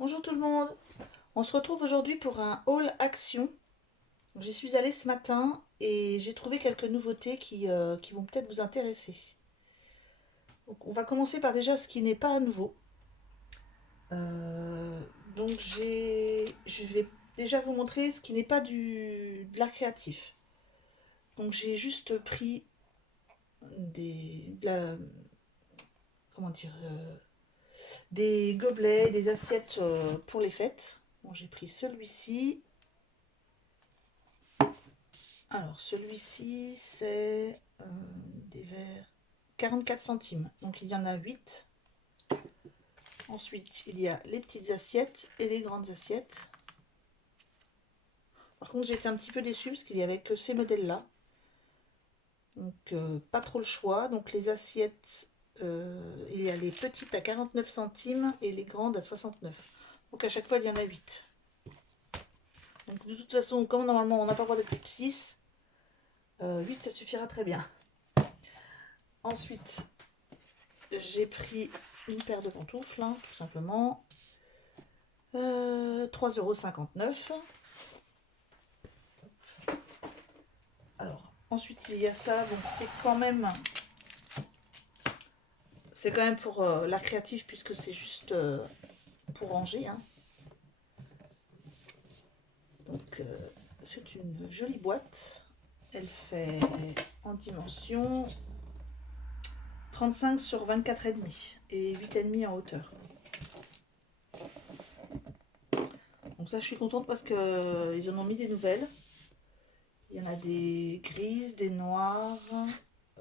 Bonjour tout le monde, on se retrouve aujourd'hui pour un haul action. J'y suis allée ce matin et j'ai trouvé quelques nouveautés qui vont peut-être vous intéresser. Donc, on va commencer par déjà ce qui n'est pas nouveau. Euh, je vais déjà vous montrer ce qui n'est pas de l'art créatif. Donc j'ai juste pris comment dire, des gobelets, des assiettes pour les fêtes. Bon, j'ai pris celui-ci. Alors, celui-ci, c'est des verres 44 centimes. Donc, il y en a 8. Ensuite, il y a les petites assiettes et les grandes assiettes. Par contre, j'étais un petit peu déçue parce qu'il n'y avait que ces modèles-là. Donc, pas trop le choix. Donc, les assiettes, il y a les petites à 49 centimes et les grandes à 69. Donc, à chaque fois, il y en a 8. Donc, de toute façon, comme normalement, on n'a pas le droit d'être plus de 6, 8, ça suffira très bien. Ensuite, j'ai pris une paire de pantoufles, hein, tout simplement. 3,59 €. Alors, ensuite, il y a ça. Donc, c'est quand même pour l'art créatif, puisque c'est juste pour ranger, hein. Donc, c'est une jolie boîte. Elle fait en dimension 35 sur 24,5 et 8,5 en hauteur. Donc ça, je suis contente parce que ils en ont mis des nouvelles. Il y en a des grises, des noires,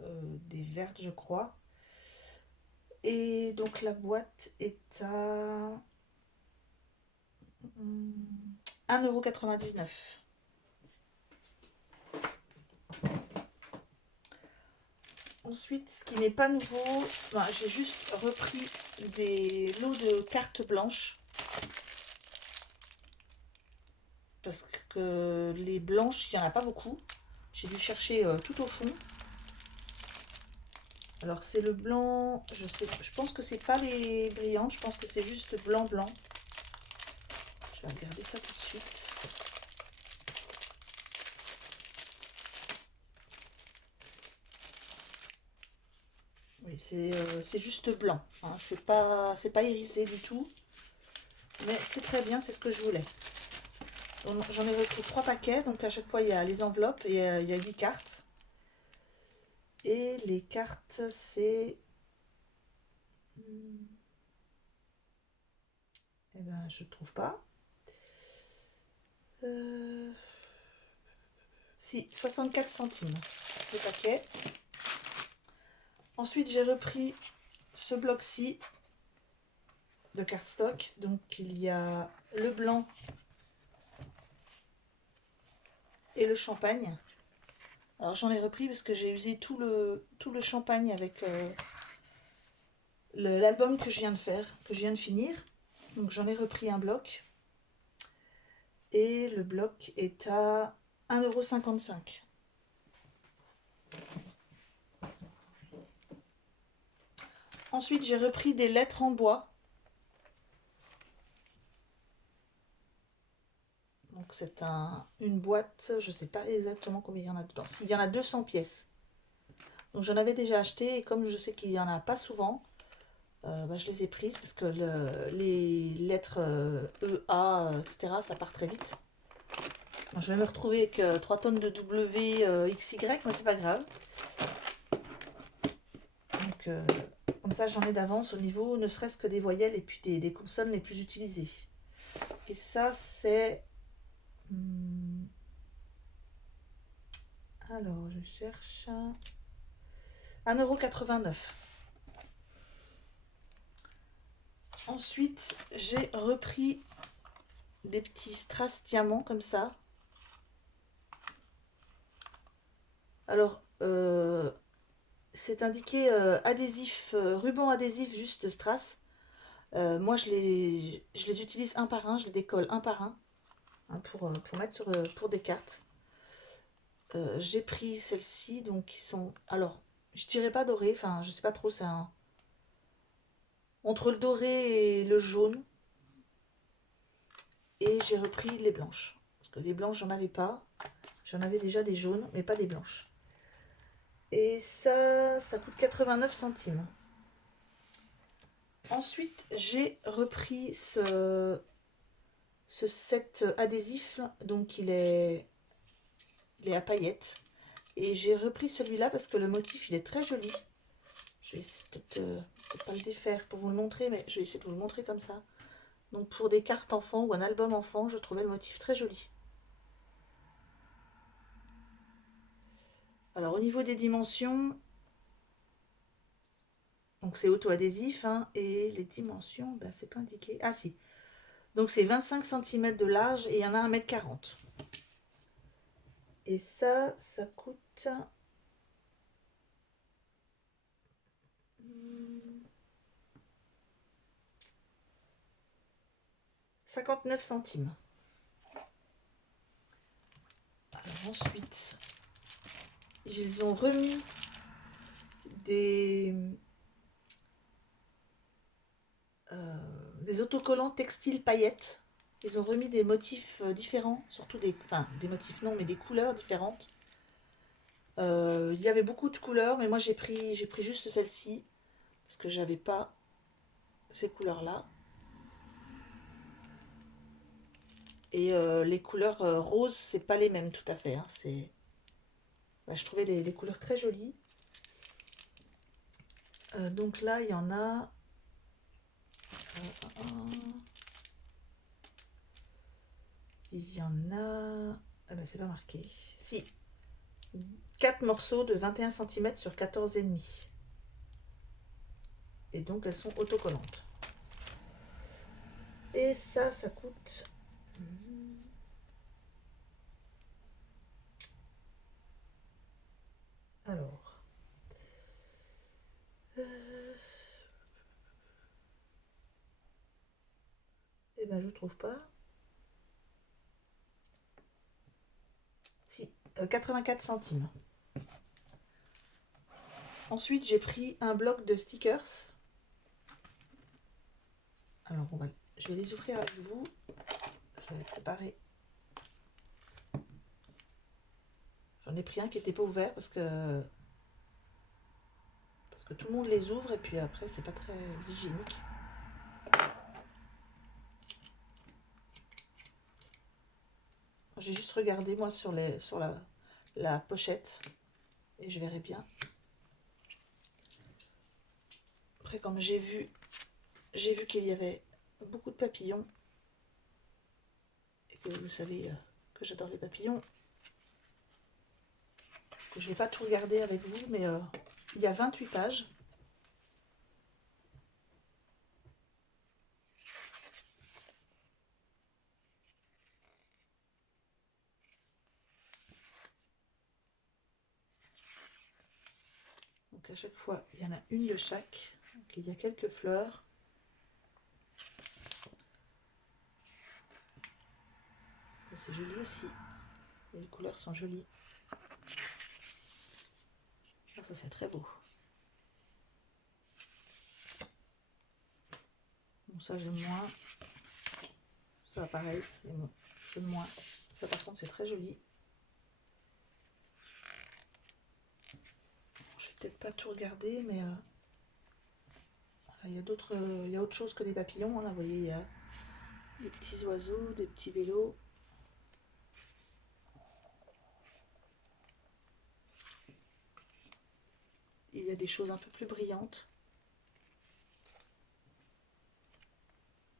des vertes, je crois. Et donc la boîte est à 1,99 €. Ensuite, ce qui n'est pas nouveau, enfin, j'ai juste repris des lots de cartes blanches. Parce que les blanches, il n'y en a pas beaucoup. J'ai dû chercher tout au fond. Alors c'est le blanc, je pense que c'est pas les brillantes, je pense que c'est juste blanc blanc. Je vais regarder ça tout de suite. Oui, c'est juste blanc, hein. C'est pas irisé du tout, mais c'est très bien, c'est ce que je voulais. J'en ai repris 3 paquets, donc à chaque fois il y a les enveloppes et il y a 8 cartes. Et les cartes, c'est... Eh ben, je trouve pas. Euh, Si, 64 centimes le paquet. Ensuite, j'ai repris ce bloc-ci de cardstock. Donc, il y a le blanc et le champagne. Alors, j'en ai repris parce que j'ai usé tout le champagne avec l'album que je viens de faire, que je viens de finir. Donc, j'en ai repris un bloc. Et le bloc est à 1,55 €. Ensuite, j'ai repris des lettres en bois. Donc, c'est une boîte, je ne sais pas exactement combien il y en a dedans. S'il y en a 200 pièces. Donc, j'en avais déjà acheté et comme je sais qu'il n'y en a pas souvent, bah, je les ai prises parce que les lettres E, A, etc., ça part très vite. Je vais me retrouver avec 3 tonnes de W, X, Y, mais c'est pas grave. Donc, comme ça, j'en ai d'avance au niveau, ne serait-ce que des voyelles et puis des consonnes les plus utilisées. Et ça, c'est... alors, je cherche... 1,89 €. Ensuite, j'ai repris des petits strass diamants comme ça. Alors, c'est indiqué adhésif, ruban adhésif juste strass. Moi, je les utilise un par un, je les décolle un par un, hein, pour mettre pour des cartes. J'ai pris celles-ci, donc ils sont... Alors, je dirais pas doré, enfin, je sais pas trop, c'est entre le doré et le jaune. et j'ai repris les blanches. Parce que les blanches, j'en avais pas. J'en avais déjà des jaunes, mais pas des blanches. Et ça coûte 89 centimes. Ensuite, j'ai repris ce set adhésif. Donc, il est à paillettes. Et j'ai repris celui-là parce que le motif, il est très joli. Je vais essayer peut-être pas le défaire pour vous le montrer, mais je vais essayer de vous le montrer comme ça. Donc, pour des cartes enfants ou un album enfant, je trouvais le motif très joli. Alors, au niveau des dimensions, donc c'est auto-adhésif, hein, et les dimensions, ben, c'est pas indiqué. Ah si, donc c'est 25 cm de large et il y en a 1,40 m. Et ça coûte 59 centimes. Alors ensuite, ils ont remis des autocollants textiles paillettes. Ils ont remis des motifs différents, surtout des motifs non, mais des couleurs différentes. Il y avait beaucoup de couleurs, mais moi j'ai pris juste celle-ci parce que j'avais pas ces couleurs-là. Et les couleurs roses, c'est pas les mêmes tout à fait. Hein, je trouvais les couleurs très jolies. Donc là, il y en a. Il y en a. Ah ben, c'est pas marqué. Si. 4 morceaux de 21 cm sur 14,5. Et donc elles sont autocollantes. Et ça coûte. Alors. Eh ben je trouve pas. Si, 84 centimes. Ensuite, j'ai pris un bloc de stickers. Alors, je vais les ouvrir avec vous. Je vais préparer. J'en ai pris un qui n'était pas ouvert parce que tout le monde les ouvre et puis après, c'est pas très hygiénique. J'ai juste regardé moi sur la pochette et je verrai bien. Après, comme j'ai vu qu'il y avait beaucoup de papillons et que vous savez que j'adore les papillons, que je vais pas tout regarder avec vous, mais il y a 28 pages. Donc à chaque fois, il y en a une de chaque. Donc il y a quelques fleurs. C'est joli aussi. Les couleurs sont jolies. Alors ça c'est très beau. Bon ça j'aime moins. Ça pareil, j'aime moins. Ça par contre c'est très joli. Je vais peut-être pas tout regarder, mais il y a autre chose que des papillons. Hein, là, vous voyez, il y a des petits oiseaux, des petits vélos. Il y a des choses un peu plus brillantes.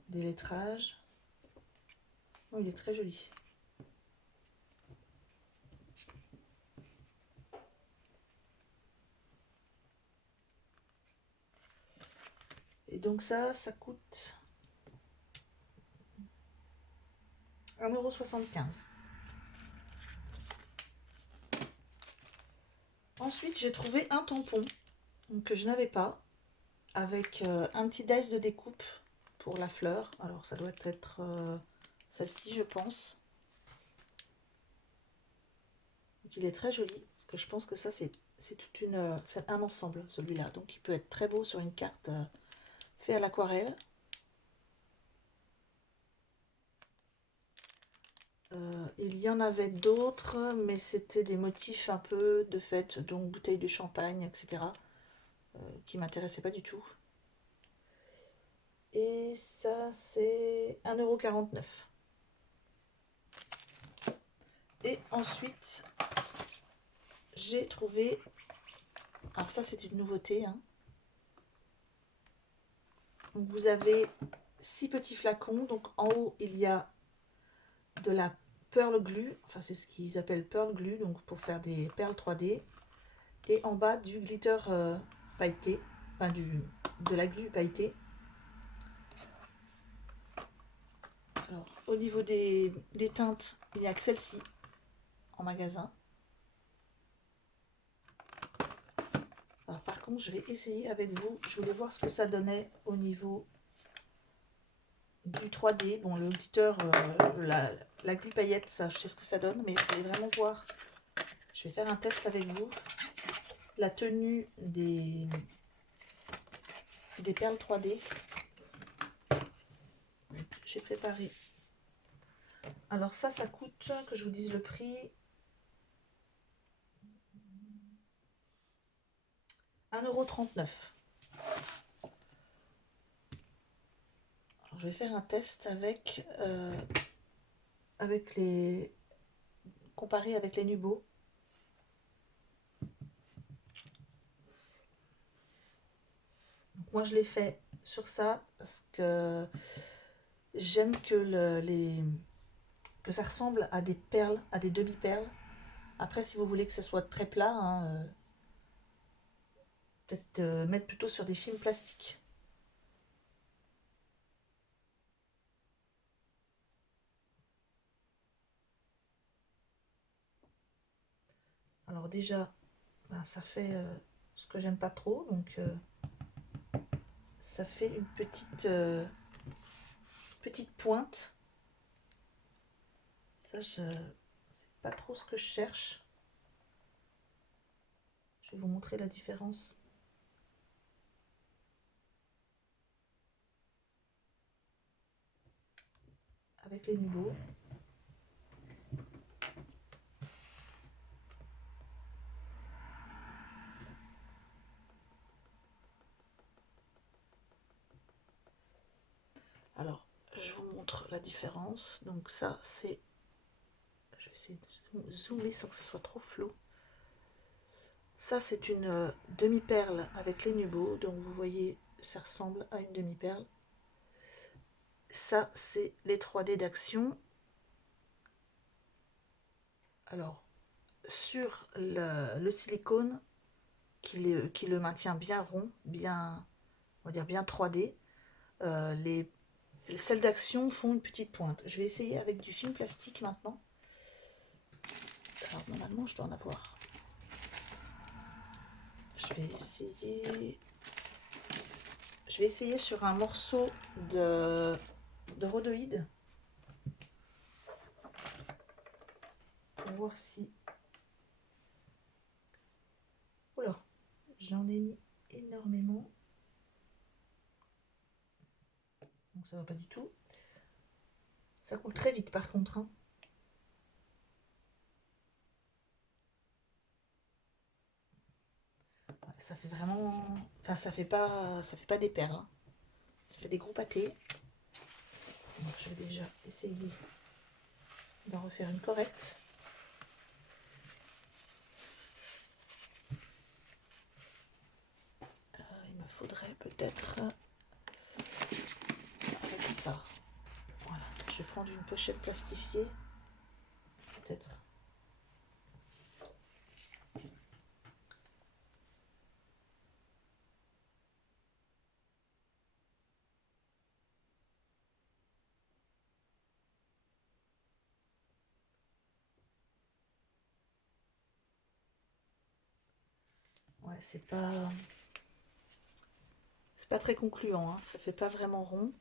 Des lettrages. Oh, il est très joli. Et donc ça coûte 1,75 €. Ensuite, j'ai trouvé un tampon que je n'avais pas, avec un petit dice de découpe pour la fleur. Alors ça doit être celle-ci, je pense. Donc, il est très joli, parce que je pense que ça c'est c'est un ensemble, celui-là. Donc il peut être très beau sur une carte fait à l'aquarelle. il y en avait d'autres, mais c'était des motifs un peu de fête, donc bouteilles de champagne, etc. Qui m'intéressaient pas du tout. Et ça, c'est 1,49 €. Et ensuite, j'ai trouvé... Alors ça, c'est une nouveauté, hein. Donc vous avez 6 petits flacons. Donc en haut, il y a de la Pearl Glue. Enfin, c'est ce qu'ils appellent Pearl Glue, donc pour faire des perles 3D. Et en bas, du glitter pailleté. Enfin, de la glu pailletée. Alors, au niveau des teintes, il n'y a que celle-ci en magasin. Alors, par contre, je vais essayer avec vous. Je voulais voir ce que ça donnait au niveau du 3D. Bon, le glitter, la glu paillette, ça, je sais ce que ça donne, mais je voulais vraiment voir. Je vais faire un test avec vous. La tenue des perles 3D. J'ai préparé. Alors ça coûte, que je vous dise le prix, 1,39 €. Alors, je vais faire un test avec les... comparé avec les Nubo. Donc, moi je l'ai fait sur ça parce que j'aime que ça ressemble à des perles, à des demi-perles. Après, si vous voulez que ça soit très plat, hein, peut-être mettre plutôt sur des films plastiques. Alors déjà, ben, ça fait ce que j'aime pas trop, donc ça fait une petite pointe. Ça, c'est pas trop ce que je cherche. Je vais vous montrer la différence. Avec les Nubo. Alors, je vous montre la différence. Donc ça, c'est... Je vais essayer de zoomer sans que ça soit trop flou. Ça, c'est une demi-perle avec les Nubo. Donc vous voyez, ça ressemble à une demi-perle. Ça, c'est les 3D d'Action. Alors, sur le silicone, qui le maintient bien rond, bien, on va dire bien 3D, celles d'Action font une petite pointe. Je vais essayer avec du film plastique maintenant. Alors, normalement, je dois en avoir. Je vais essayer sur un morceau de rhodoïde pour voir si... Oula, j'en ai mis énormément. Donc ça va pas du tout. Ça coule très vite par contre, hein. Ça fait vraiment... Enfin, ça fait pas des perles, hein. Ça fait des gros pâtés. Donc, je vais déjà essayer d'en refaire une correcte. Il me faudrait peut-être avec ça. Voilà, je vais prendre une pochette plastifiée. Peut-être. Ouais, c'est pas très concluant, hein. Ça fait pas vraiment rond.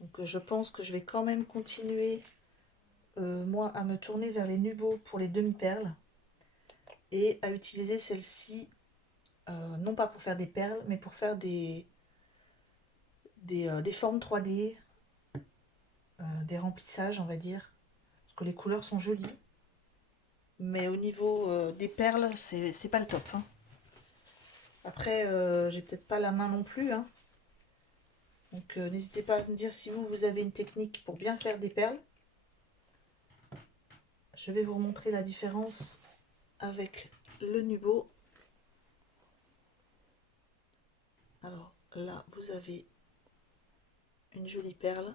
Donc je pense que je vais quand même continuer moi à me tourner vers les Nubo pour les demi-perles et à utiliser celle-ci non pas pour faire des perles mais pour faire des formes 3D des remplissages, on va dire. Parce que les couleurs sont jolies. Mais au niveau des perles, c'est pas le top, hein. Après, j'ai peut-être pas la main non plus, hein. Donc n'hésitez pas à me dire si vous avez une technique pour bien faire des perles. Je vais vous montrer la différence avec le Nubo. Alors là, vous avez une jolie perle.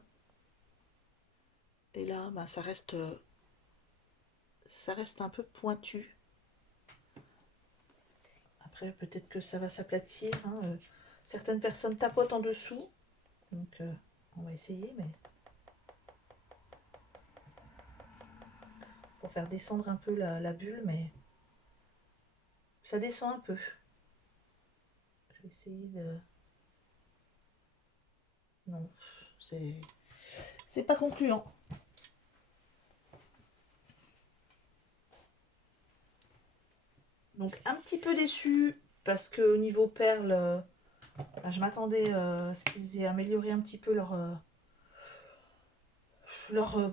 Et là, bah, ça reste un peu pointu. Après, peut-être que ça va s'aplatir, hein. Certaines personnes tapotent en dessous. Donc, on va essayer, mais pour faire descendre un peu la bulle, mais ça descend un peu. Je vais essayer de... Non, c'est pas concluant. Donc un petit peu déçue parce que au niveau perles, bah, je m'attendais à ce qu'ils aient amélioré un petit peu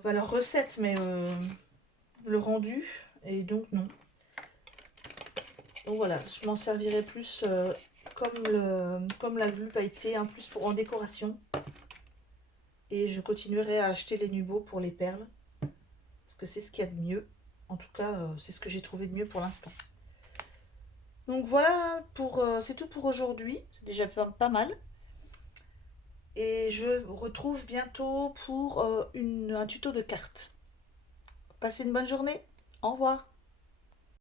pas leur recette, mais le rendu. Et donc non. Donc voilà, je m'en servirai plus comme la glu pailletée, hein, plus pour en décoration. Et je continuerai à acheter les Nubo pour les perles. Parce que c'est ce qu'il y a de mieux. En tout cas, c'est ce que j'ai trouvé de mieux pour l'instant. Donc voilà, c'est tout pour aujourd'hui. C'est déjà pas mal. Et je vous retrouve bientôt pour un tuto de cartes. Passez une bonne journée. Au revoir.